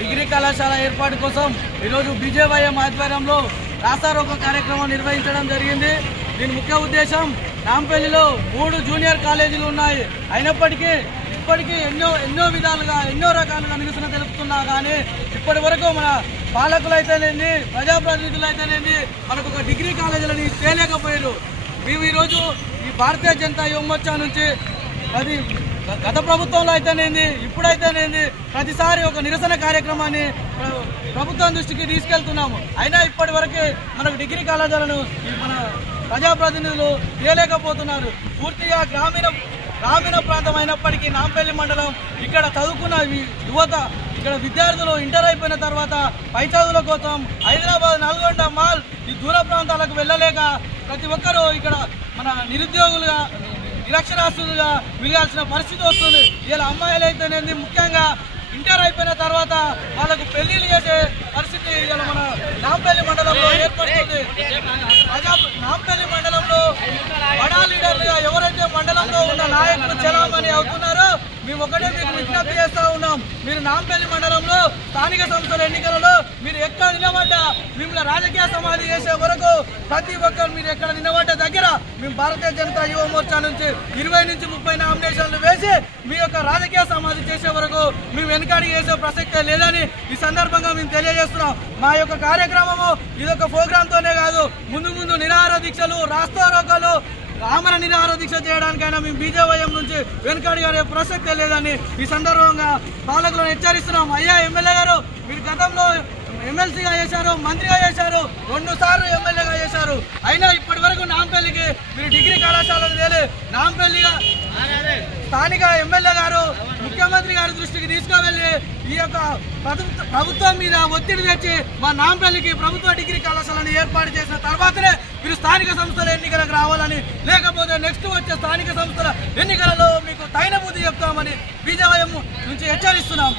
Degree కళాశాల ఏర్పాటు కోసం ఈరోజు బీజేవైఎం ఆధ్వర్యంలో రాస్తారోకో కార్యక్రమం నిర్వహించడం జరిగింది। దీని ముఖ్య ఉద్దేశం నాంపల్లిలో 3 జూనియర్ కాలేజీలు ఉన్నాయి, అయినప్పటికీ ఇప్పటికీ ఎన్నో విధాలుగా ఎన్నో రకాలుగా నిరసన తెలుపుతున్నా కానీ ఇప్పటి వరకు మన పాలకులైతేనేంది ప్రజాప్రతినిధులైతేనేంది మనకు ఒక డిగ్రీ కాలేజీలని తేలేకపోయారు। మేము ఈరోజు ఈ భారతీయ జనతా యువ మోర్చా నుంచి గత ప్రభుత్వంలో అయితేనేంది ఇప్పుడైతేనేంది ప్రతిసారి ఒక నిరసన కార్యక్రమాన్ని ప్రభుత్వం దృష్టికి తీసుకెళ్తున్నాము। అయినా ఇప్పటి వరకు మనకు డిగ్రీ కళాశాలను మన ప్రజాప్రతినిధులు తేలేకపోతున్నారు। పూర్తిగా గ్రామీణ ప్రాంతం అయినప్పటికీ నాంపల్లి మండలం ఇక్కడ చదువుకున్న యువత ఇక్కడ విద్యార్థులు ఇంటర్ అయిపోయిన తర్వాత పై చదువుల కోసం హైదరాబాద్, నల్గొండ, మాల్ ఈ దూర ప్రాంతాలకు వెళ్ళలేక ప్రతి ఒక్కరూ ఇక్కడ మన నిరుద్యోగులుగా నిరక్షరాస్యులుగా మిగాల్సిన పరిస్థితి వస్తుంది। ఇలా అమ్మాయిలు అయితేనేది ముఖ్యంగా ఇంటర్ అయిపోయిన తర్వాత వాళ్ళకు పెళ్లిళ్ళు చేసే పరిస్థితి ఇలా మన నాంపల్లి మండలంలో ఏర్పడుతుంది। నాంపల్లి మండలంలో బడా లీడర్లుగా ఎవరైతే మండలంలో ఉన్న నాయకులు చలామణి అవుతున్నారో మేము ఒకటే మీకు విజ్ఞప్తి చేస్తూ ఉన్నాం, మీరు నాంపల్లి మండలంలో స్థానిక సంస్థల ఎన్నికలలో మీరు ఎక్కడ నిలబడ్డా మిమ్మల్ని రాజకీయ సమాధి చేసే వరకు ప్రతి ఒక్కరు మీరు ఎక్కడ నిలబడ్డ దగ్గర మేము భారతీయ జనతా యువ మోర్చా నుంచి 20 నుంచి 30 నామినేషన్లు వేసి మీ యొక్క రాజకీయ సమాధి చేసే వరకు మేము వెనకాడి చేసే ప్రసక్తే లేదని ఈ సందర్భంగా మేము తెలియజేస్తున్నాం। మా యొక్క కార్యక్రమము ఇదొక ప్రోగ్రాంతోనే కాదు, ముందు నిరాహార దీక్షలు, రాస్తారోకోలు, ఆమర నిరాహార దీక్ష చేయడానికైనా మేము బీజేవైఎం నుంచి వెనకాడి గారే ప్రసక్తే లేదని ఈ సందర్భంగా పాలకులను హెచ్చరిస్తున్నాం। అయ్యా ఎమ్మెల్యే గారు, మీరు గతంలో ఎమ్మెల్సీగా చేశారు, మంత్రిగా చేశారు, 2 సార్లు ఎమ్మెల్యేగా చేశారు, అయినా ఇప్పటి వరకు నాంపల్లికి మీరు డిగ్రీ కళాశాలను తేలి నాంపల్లిగా స్థానిక ఎమ్మెల్యే గారు ముఖ్యమంత్రి గారి దృష్టికి తీసుకువెళ్ళి ఈ యొక్క ప్రభుత్వం మీద ఒత్తిడి తెచ్చి మా నాంపల్లికి ప్రభుత్వ డిగ్రీ కళాశాలను ఏర్పాటు చేసిన తర్వాతనే మీరు స్థానిక సంస్థల ఎన్నికలకు రావాలని, లేకపోతే నెక్స్ట్ వచ్చే స్థానిక సంస్థల ఎన్నికలలో మీకు తగిన బుద్ధి చెప్తామని బీజేవైఎం నుంచి హెచ్చరిస్తున్నాము।